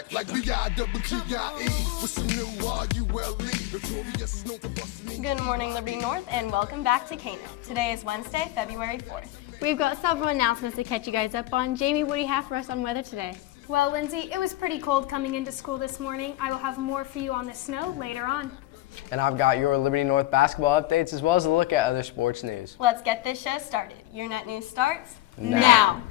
back like B-I-double-G-I-E with some new R-U-L-E. Notorious, known for busting. Good morning, Liberty North, and welcome back to KNET. Today is Wednesday, February 4th. We've got several announcements to catch you guys up on. Jamie, what do you have for us on weather today? Well, Lindsay, it was pretty cold coming into school this morning. I will have more for you on the snow later on. And I've got your Liberty North basketball updates as well as a look at other sports news. Let's get this show started. Your Net News starts now.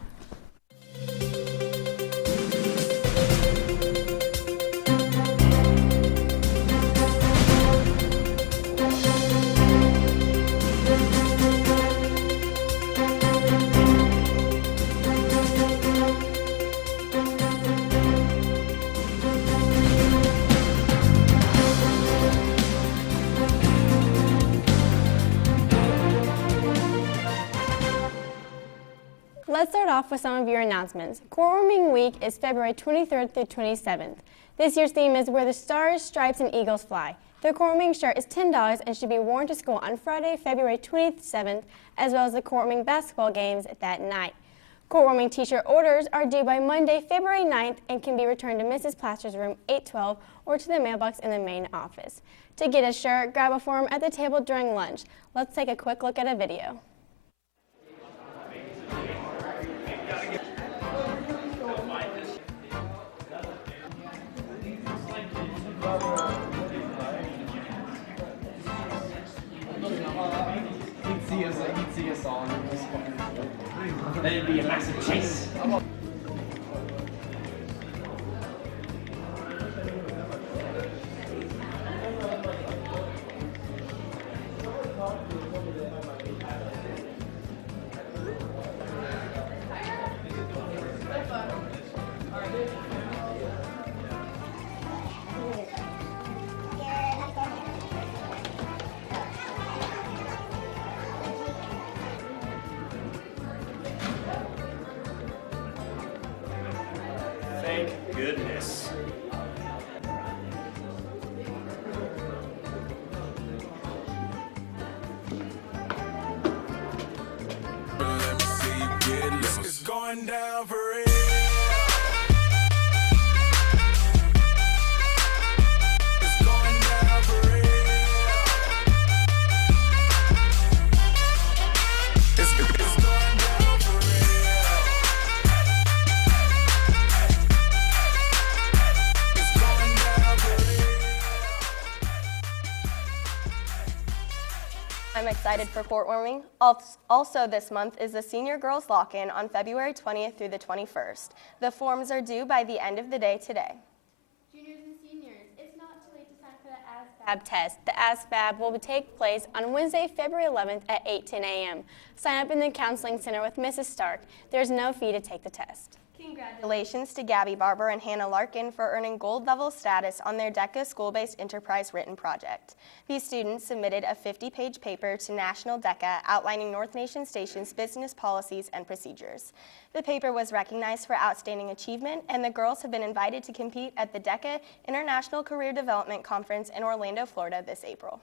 Let's start off with some of your announcements. Courtwarming Week is February 23rd through 27th. This year's theme is Where the Stars, Stripes, and Eagles Fly. The courtwarming shirt is $10 and should be worn to school on Friday, February 27th, as well as the courtwarming basketball games that night. Courtwarming t-shirt orders are due by Monday, February 9th and can be returned to Mrs. Plaster's room 812 or to the mailbox in the main office. To get a shirt, grab a form at the table during lunch. Let's take a quick look at a video. He'd see us all and just then it'd be a massive chase. Thank goodness. Let me see you get loose. It's going down for real. It's going down for real. It's going down for real. I'm excited for courtwarming. Also this month is the Senior Girls Lock-In on February 20th through the 21st. The forms are due by the end of the day today. Juniors and seniors, it's not too late to sign for the ASVAB test. The ASVAB will take place on Wednesday, February 11th at 8:10 a.m. Sign up in the Counseling Center with Mrs. Stark. There's no fee to take the test. Congratulations to Gabby Barber and Hannah Larkin for earning gold level status on their DECA school-based enterprise written project. These students submitted a 50-page paper to National DECA outlining North Nation Station's business policies and procedures. The paper was recognized for outstanding achievement, and the girls have been invited to compete at the DECA International Career Development Conference in Orlando, Florida this April.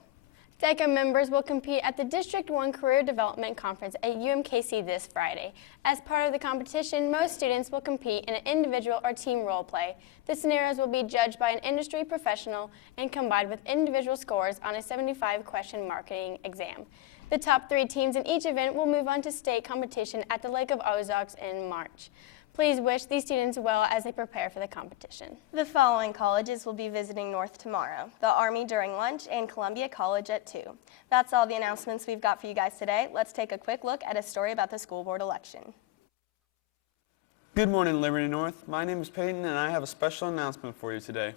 DECA members will compete at the District 1 Career Development Conference at UMKC this Friday. As part of the competition, most students will compete in an individual or team role play. The scenarios will be judged by an industry professional and combined with individual scores on a 75-question marketing exam. The top 3 teams in each event will move on to state competition at the Lake of Ozarks in March. Please wish these students well as they prepare for the competition. The following colleges will be visiting North tomorrow: the Army during lunch and Columbia College at 2. That's all the announcements we've got for you guys today. Let's take a quick look at a story about the school board election. Good morning, Liberty North. My name is Peyton, and I have a special announcement for you today.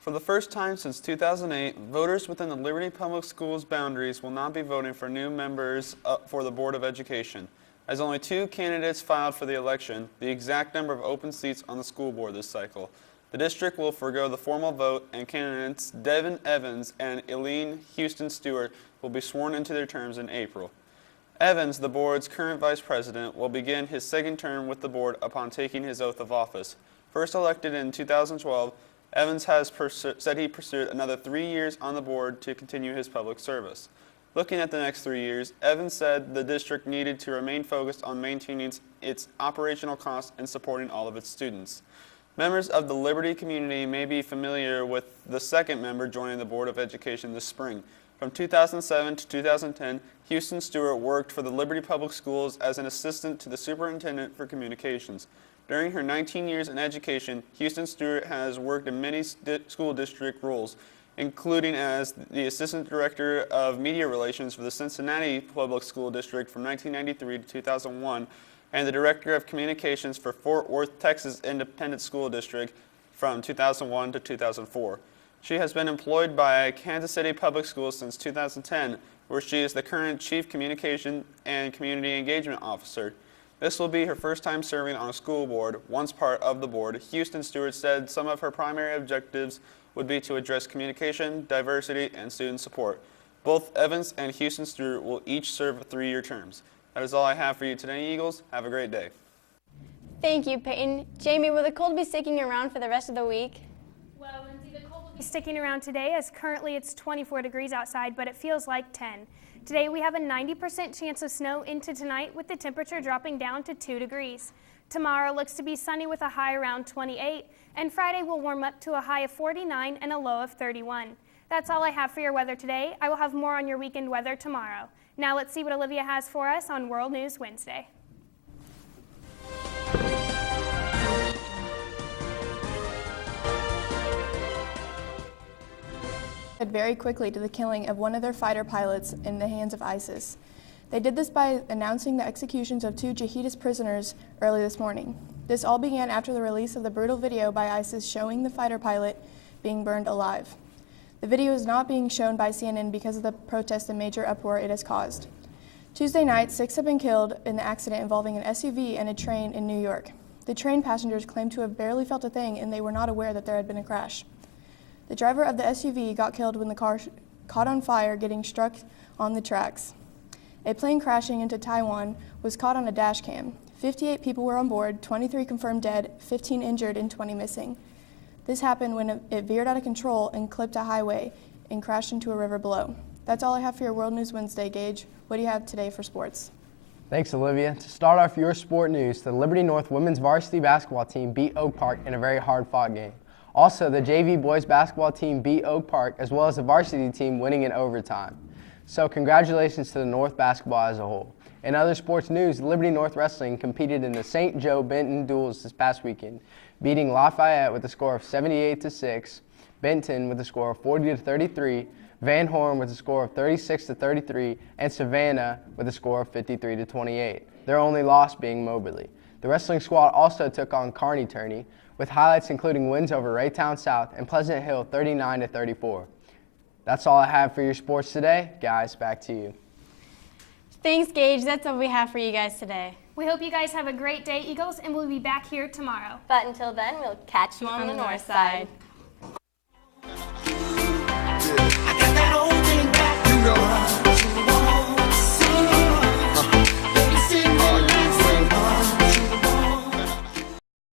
For the first time since 2008, voters within the Liberty Public Schools boundaries will not be voting for new members for the Board of Education. As only 2 candidates filed for the election, the exact number of open seats on the school board this cycle, the district will forego the formal vote, and candidates Devin Evans and Eileen Houston Stewart will be sworn into their terms in April. Evans, the board's current vice president, will begin his second term with the board upon taking his oath of office. First elected in 2012, Evans has said he pursued another 3 years on the board to continue his public service. Looking at the next 3 years, Evans said the district needed to remain focused on maintaining its operational costs and supporting all of its students. Members of the Liberty community may be familiar with the second member joining the Board of Education this spring. From 2007 to 2010, Houston Stewart worked for the Liberty Public Schools as an assistant to the superintendent for communications. During her 19 years in education, Houston Stewart has worked in many school district roles, including as the assistant director of media relations for the Cincinnati Public School District from 1993 to 2001, and the director of communications for Fort Worth, Texas Independent School District from 2001 to 2004. She has been employed by Kansas City Public Schools since 2010, where she is the current Chief Communication and Community Engagement Officer. This will be her first time serving on a school board. Once part of the board, Houston Stewart said some of her primary objectives would be to address communication, diversity, and student support. Both Evans and Houston Stewart will each serve 3-year terms. That is all I have for you today, Eagles. Have a great day. Thank you, Peyton. Jamie, will the cold be sticking around for the rest of the week? Well, Lindsay, the cold will be sticking around today, as currently it's 24 degrees outside, but it feels like 10. Today we have a 90% chance of snow into tonight, with the temperature dropping down to 2 degrees. Tomorrow looks to be sunny with a high around 28, and Friday will warm up to a high of 49 and a low of 31. That's all I have for your weather today. I will have more on your weekend weather tomorrow. Now let's see what Olivia has for us on World News Wednesday. Very quickly to the killing of one of their fighter pilots in the hands of ISIS. They did this by announcing the executions of 2 jihadist prisoners early this morning. This all began after the release of the brutal video by ISIS showing the fighter pilot being burned alive. The video is not being shown by CNN because of the protests and major uproar it has caused. Tuesday night, 6 have been killed in the accident involving an SUV and a train in New York. The train passengers claimed to have barely felt a thing, and they were not aware that there had been a crash. The driver of the SUV got killed when the car caught on fire, getting struck on the tracks. A plane crashing into Taiwan was caught on a dash cam. 58 people were on board, 23 confirmed dead, 15 injured, and 20 missing. This happened when it veered out of control and clipped a highway and crashed into a river below. That's all I have for your World News Wednesday, Gage. What do you have today for sports? Thanks, Olivia. To start off your sport news, the Liberty North women's varsity basketball team beat Oak Park in a very hard-fought game. Also, the JV boys basketball team beat Oak Park, as well as the varsity team winning in overtime. So congratulations to the North basketball as a whole. In other sports news, Liberty North Wrestling competed in the St. Joe Benton duels this past weekend, beating Lafayette with a score of 78-6, Benton with a score of 40-33, Van Horn with a score of 36-33, and Savannah with a score of 53-28. Their only loss being Moberly. The wrestling squad also took on Kearney Turney, with highlights including wins over Raytown South and Pleasant Hill 39-34. That's all I have for your sports today. Guys, back to you. Thanks, Gage. That's all we have for you guys today. We hope you guys have a great day, Eagles, and we'll be back here tomorrow. But until then, we'll catch you on the north side.